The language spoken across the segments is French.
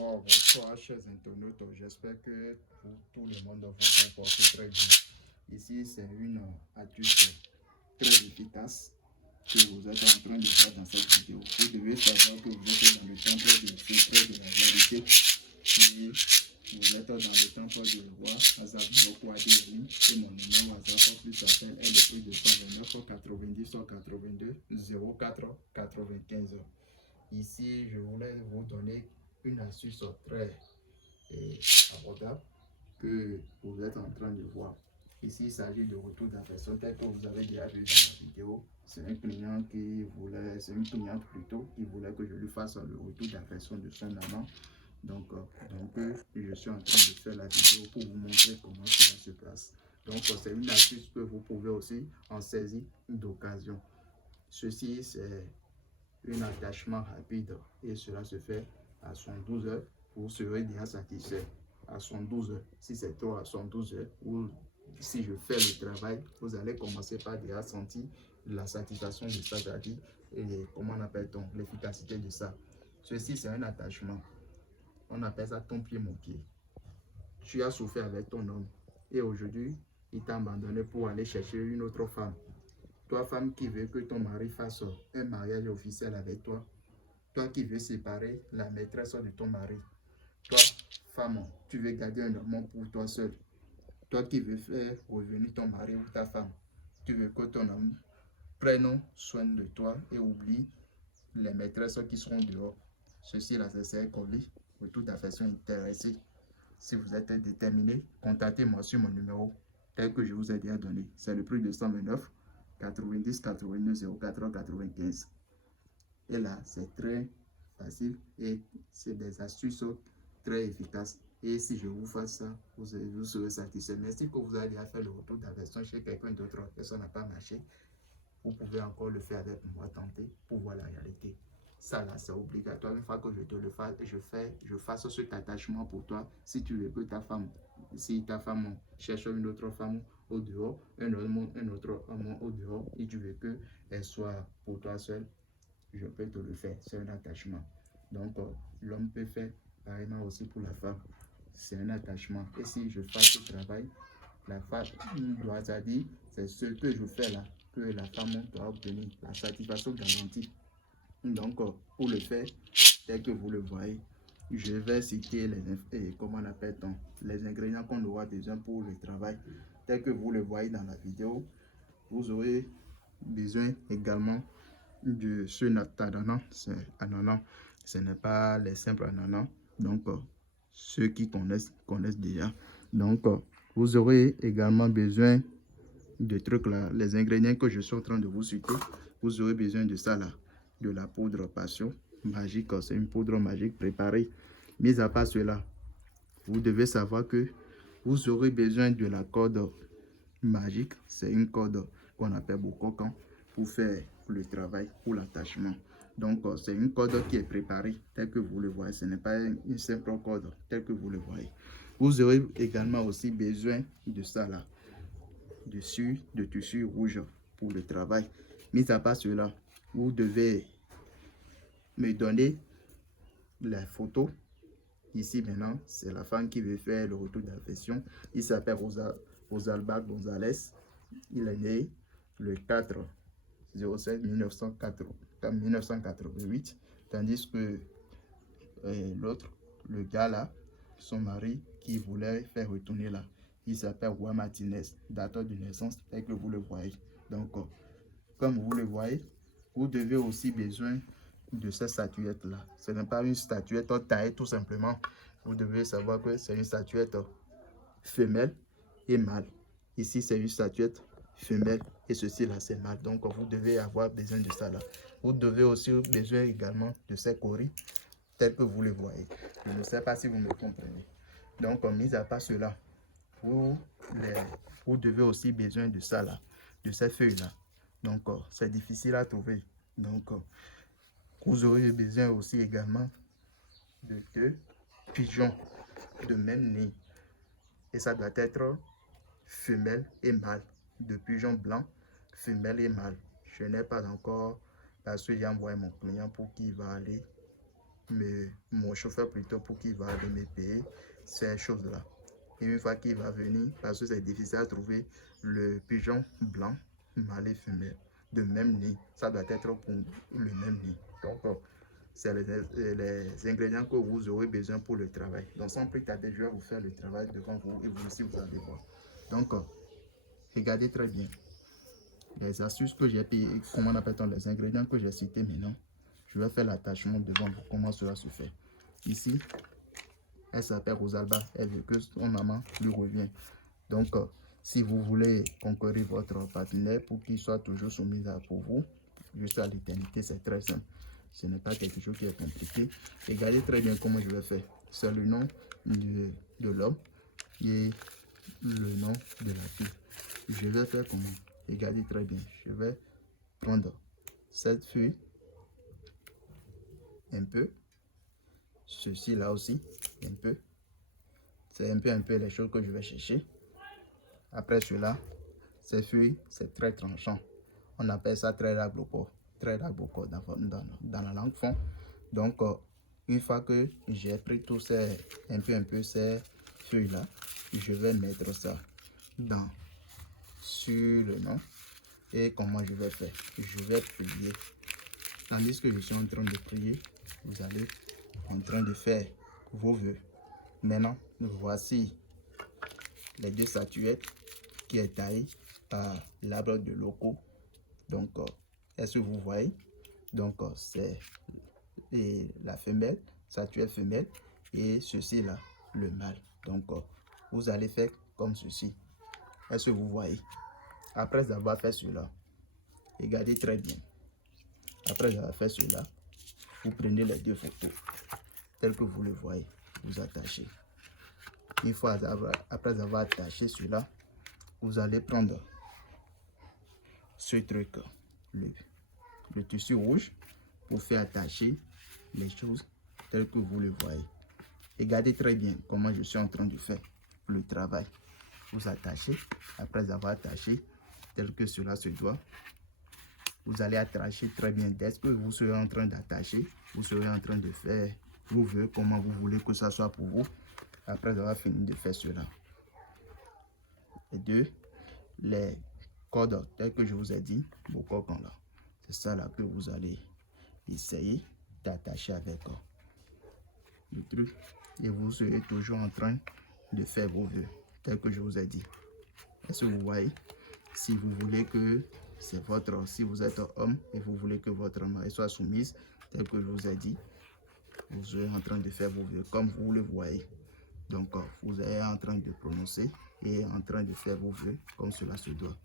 Bon, bonsoir, chers internautes. J'espère que tout le monde va vous porter très bien. Ici, c'est une astuce très efficace que vous êtes en train de faire dans cette vidéo. Vous devez savoir que vous êtes dans le temple de secret de la vérité. Et vous êtes dans le temple du roi Azaboko Adérim. Et mon numéro WhatsApp plus appel est le plus de 129 90 82 04 95. Ici, je voulais vous donner une astuce très abordable que vous êtes en train de voir. Ici, il s'agit de retour d'affection tel que vous avez déjà vu dans la vidéo. C'est un client c'est une cliente plutôt qui voulait que je lui fasse le retour d'affection de son amant. Donc, je suis en train de faire la vidéo pour vous montrer comment cela se passe. Donc, c'est une astuce que vous pouvez aussi en saisir d'occasion. Ceci, c'est un attachement rapide et cela se fait à 112 heures. Vous serez déjà satisfait à 112 heures. Si c'est trop à 112 heures, ou si je fais le travail, vous allez commencer par déjà sentir la satisfaction de ça, c'est-à-dire comment on appelle-t-on l'efficacité de ça. Ceci, c'est un attachement. On appelle ça ton pied, mon pied. Tu as souffert avec ton homme et aujourd'hui, il t'a abandonné pour aller chercher une autre femme. Toi, femme qui veut que ton mari fasse un mariage officiel avec toi. Toi qui veux séparer la maîtresse de ton mari. Toi, femme, tu veux garder un homme pour toi seul. Toi qui veux faire revenir ton mari ou ta femme. Tu veux que ton homme prenne soin de toi et oublie les maîtresses qui seront dehors. Ceci là, c'est collé pour toute affection intéressée. Si vous êtes déterminé, contactez-moi sur mon numéro tel que je vous ai déjà donné. C'est le plus de 129 90 82 04 95. Et là, c'est très facile et c'est des astuces très efficaces. Et si je vous fais ça, vous serez satisfait. Mais si vous avez déjà fait le retour d'aversion chez quelqu'un d'autre et ça n'a pas marché, vous pouvez encore le faire avec moi, tenter pour voir la réalité. Ça là, c'est obligatoire. Une fois que je te le fasse, je fasse cet attachement pour toi. Si tu veux que si ta femme cherche une autre femme au dehors, un autre homme au dehors, et tu veux qu'elle soit pour toi seule, je peux te le faire. C'est un attachement. Donc, l'homme peut faire pareillement aussi pour la femme. C'est un attachement. Et si je fais ce travail, la femme doit dire, c'est ce que je fais là, que la femme doit obtenir la satisfaction garantie. Donc, pour le faire, tel que vous le voyez, je vais citer comment on appelle-t-on, les ingrédients qu'on aura besoin pour le travail. Tel que vous le voyez dans la vidéo, vous aurez besoin également de ce ananas, c'est ananas, ce n'est pas les simples ananas. Donc, ceux qui connaissent déjà. Donc, vous aurez également besoin de trucs là, les ingrédients que je suis en train de vous citer. Vous aurez besoin de ça là, de la poudre passion magique, c'est une poudre magique préparée. Mis à part cela, vous devez savoir que vous aurez besoin de la corde magique, c'est une corde qu'on appelle bococan pour faire le travail, pour l'attachement. Donc, c'est une corde qui est préparée, telle que vous le voyez. Ce n'est pas une simple corde, telle que vous le voyez. Vous aurez également aussi besoin de ça là, de tissu rouge pour le travail. Mis à part cela, vous devez me donner les photos. Ici maintenant, c'est la femme qui veut faire le retour d'affection. Il s'appelle Rosalba Gonzalez. Il est né le 4/07/1988, tandis que l'autre, le gars là, son mari qui voulait faire retourner là, il s'appelle Juan Martinez, date de naissance, tel que vous le voyez. Donc, comme vous le voyez, vous devez aussi besoin de cette statuette là. Ce n'est pas une statuette taillée tout simplement. Vous devez savoir que c'est une statuette femelle et mâle. Ici, c'est une statuette femelle et ceci là, c'est mâle. Donc, vous devez avoir besoin de ça là. Vous devez aussi besoin également de ces coris tels que vous le voyez. Je ne sais pas si vous me comprenez. Donc, mis à part cela, vous devez aussi besoin de ça là, de ces feuilles là. Donc, c'est difficile à trouver. Donc, vous aurez besoin aussi également de 2 pigeons de même nid. Et ça doit être femelle et mâle. De pigeons blancs, femelle et mâle. Je n'ai pas encore, parce que j'ai envoyé mon client pour qu'il va aller mon chauffeur plutôt pour qu'il va me payer ces choses-là. Et une fois qu'il va venir, parce que c'est difficile à trouver le pigeon blanc, mâle et femelle, de même nid. Ça doit être pour le même nid. Donc, c'est les ingrédients que vous aurez besoin pour le travail. Donc, sans plus tarder, je vais vous faire le travail devant vous et vous aussi, vous allez voir. Donc, regardez très bien les astuces que j'ai payées, comment on appelle-t-on, les ingrédients que j'ai cités maintenant. Je vais faire l'attachement devant vous, comment cela se fait. Ici, elle s'appelle Rosalba, elle veut que son maman lui revient. Donc, si vous voulez conquérir votre partenaire pour qu'il soit toujours soumis pour vous, jusqu'à l'éternité, c'est très simple. Ce n'est pas quelque chose qui est compliqué. Regardez très bien comment je vais faire. C'est le nom de l'homme et le nom de la fille. Je vais faire comment? Regardez très bien. Je vais prendre cette feuille, un peu. Ceci là aussi, un peu. C'est un peu les choses que je vais chercher. Après cela, ces feuilles, c'est très tranchant. On appelle ça très ragboko dans la langue fond. Donc, une fois que j'ai pris tous ces, un peu ces feuilles là, je vais mettre ça sur le nom. Et comment je vais faire? Je vais prier. Tandis que je suis en train de prier, vous allez en train de faire vos vœux. Maintenant, voici les deux statuettes qui est taillée par l'arbre de loco. Donc, est-ce que vous voyez? Donc, c'est la femelle, statuette femelle, et ceci là, le mâle. Donc, vous allez faire comme ceci. Est-ce que vous voyez? Après avoir fait cela, regardez très bien. Après avoir fait cela, vous prenez les deux photos, telles que vous le voyez, vous attachez. Une fois après avoir attaché cela, vous allez prendre ce truc, le tissu rouge, pour faire attacher les choses telles que vous le voyez. Regardez très bien comment je suis en train de faire le travail. Vous attachez, après avoir attaché tel que cela se doit, vous allez attacher très bien. Dès que vous serez en train d'attacher, vous serez en train de faire vos vœux, comment vous voulez que ça soit pour vous, après avoir fini de faire cela. Et deux, les cordes telles que je vous ai dit, vos cocons là, c'est ça là que vous allez essayer d'attacher avec le truc, et vous serez toujours en train de faire vos vœux tels que je vous ai dit. Est-ce que vous voyez? Si vous voulez que c'est votre, si vous êtes homme et vous voulez que votre mari soit soumise tel que je vous ai dit, vous serez en train de faire vos vœux comme vous le voyez. Donc vous êtes en train de prononcer et en train de faire vos vœux comme cela se doit.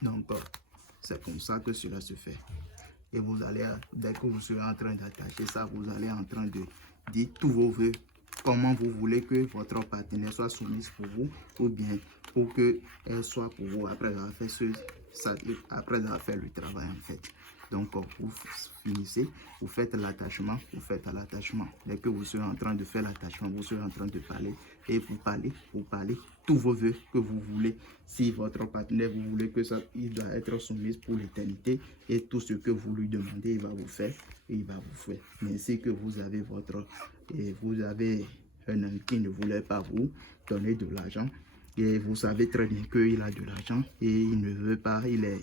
Donc c'est comme ça que cela se fait. Et vous allez, dès que vous serez en train d'attacher ça, vous allez en train de dire tous vos vœux, comment vous voulez que votre partenaire soit soumise pour vous, ou bien pour qu'elle soit pour vous après avoir fait après avoir fait le travail en fait. Donc vous finissez, vous faites l'attachement, Dès que vous serez en train de faire l'attachement, vous serez en train de parler, et vous parlez tous vos vœux que vous voulez. Si votre partenaire, vous voulez que ça, il doit être soumis pour l'éternité, et tout ce que vous lui demandez, il va vous faire, et il va vous faire. Mais si que vous avez vous avez un ami qui ne voulait pas vous donner de l'argent, et vous savez très bien qu'il a de l'argent, et il ne veut pas, il est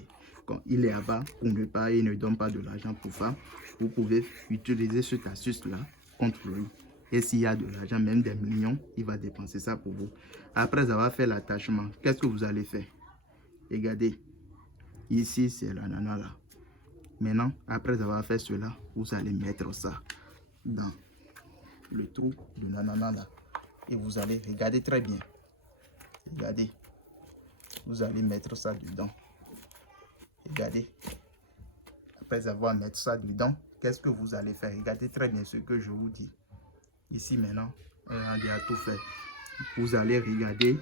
là-bas pour ne pas, il ne donne pas de l'argent pour ça, vous pouvez utiliser cette astuce-là contre lui. Et s'il y a de l'argent, même des millions, il va dépenser ça pour vous. Après avoir fait l'attachement, qu'est-ce que vous allez faire? Regardez, ici c'est la nana là. Maintenant, après avoir fait cela, vous allez mettre ça dans le trou de la nana là. Et vous allez regarder très bien. Regardez, vous allez mettre ça dedans. Regardez, après avoir mis ça dedans, qu'est-ce que vous allez faire? Regardez très bien ce que je vous dis. Ici maintenant, on a tout fait. Vous allez regarder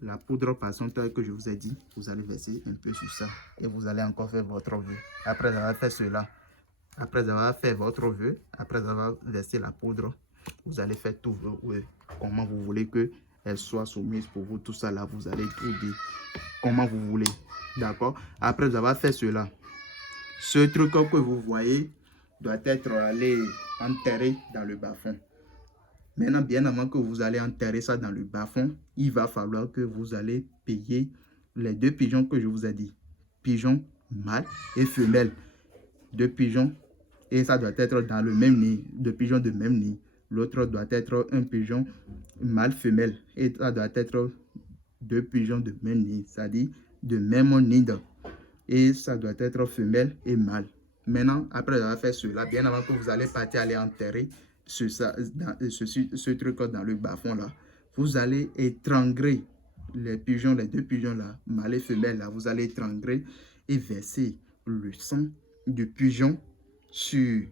la poudre passant telle que je vous ai dit. Vous allez verser un peu sur ça et vous allez encore faire votre vœu. Après avoir fait cela, après avoir fait votre vœu, après avoir versé la poudre, vous allez faire tout vos vœux. Comment vous voulez qu'elle soit soumise pour vous, tout ça là, vous allez tout dire comment vous voulez. D'accord? Après avoir fait cela, ce truc que vous voyez, doit être allé enterrer dans le bas-fond. Maintenant, bien avant que vous allez enterrer ça dans le bas-fond, il va falloir que vous allez payer les 2 pigeons que je vous ai dit. Pigeon mâle et femelle. 2 pigeons. Et ça doit être dans le même nid. 2 pigeons de même nid. L'autre doit être un pigeon mâle femelle. Et ça doit être 2 pigeons de même nid. C'est-à-dire de même nid. Et ça doit être femelle et mâle. Maintenant, après avoir fait cela, bien avant que vous allez partir aller enterrer ce truc dans le bas-fond là, vous allez étrangler les pigeons, les 2 pigeons là, mâle et femelle là, vous allez étrangler et verser le sang du pigeon sur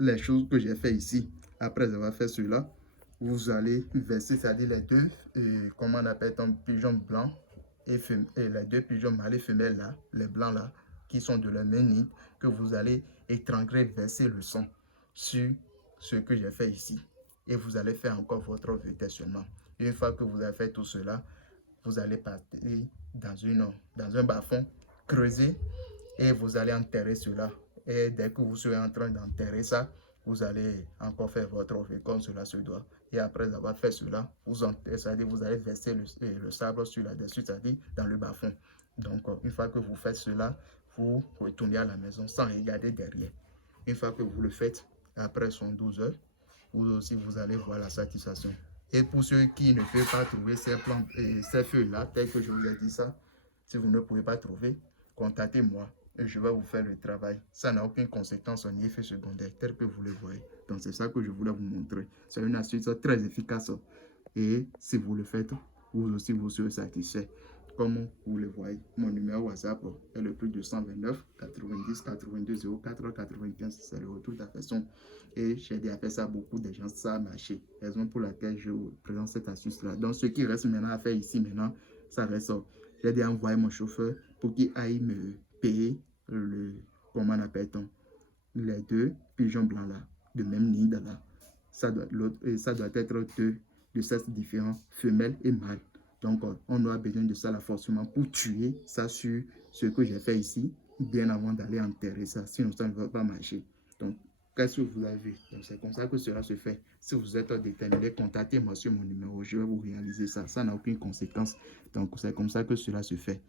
les choses que j'ai fait ici. Après avoir fait cela, vous allez verser, c'est-à-dire les 2, comment on appelle un pigeon blanc et les 2 pigeons mâles et femelles là, les blancs là, qui sont de la même nid, que vous allez étrangler, verser le sang sur ce que j'ai fait ici. Et vous allez faire encore votre vertissement. Une fois que vous avez fait tout cela, vous allez partir dans un bas-fond, creuser et vous allez enterrer cela. Et dès que vous serez en train d'enterrer ça, vous allez encore faire votre offre comme cela se doit. Et après avoir fait cela, vous allez verser le sable sur la dessus, c'est-à-dire dans le bas-fond. Donc, une fois que vous faites cela, vous retournez à la maison sans regarder derrière. Une fois que vous le faites, après 12 heures, vous aussi, vous allez voir la satisfaction. Et pour ceux qui ne peuvent pas trouver ces feuilles-là, tel que je vous ai dit ça, si vous ne pouvez pas trouver, contactez-moi et je vais vous faire le travail. Ça n'a aucune conséquence ni effet secondaire, tel que vous le voyez. Donc, c'est ça que je voulais vous montrer. C'est une astuce très efficace. Et si vous le faites, vous aussi, vous serez satisfait. Comme vous le voyez, mon numéro WhatsApp est le plus 229 90 82 04 95. C'est le retour de la façon. Et j'ai déjà fait ça, beaucoup de gens, ça a marché. Raison pour laquelle je vous présente cette astuce-là. Donc, ce qui reste maintenant à faire ici, maintenant, ça reste. J'ai déjà envoyé mon chauffeur pour qu'il aille me payer comment on appelle-t-on, les 2 pigeons blancs là, de même nid là. Ça doit être 2 de sexes différents, femelles et mâles. Donc, on aura besoin de ça là forcément pour tuer ça sur ce que j'ai fait ici, bien avant d'aller enterrer ça. Sinon, ça ne va pas marcher. Donc, qu'est-ce que vous avez vu? C'est comme ça que cela se fait. Si vous êtes déterminé, contactez-moi sur mon numéro. Je vais vous réaliser ça. Ça n'a aucune conséquence. Donc, c'est comme ça que cela se fait.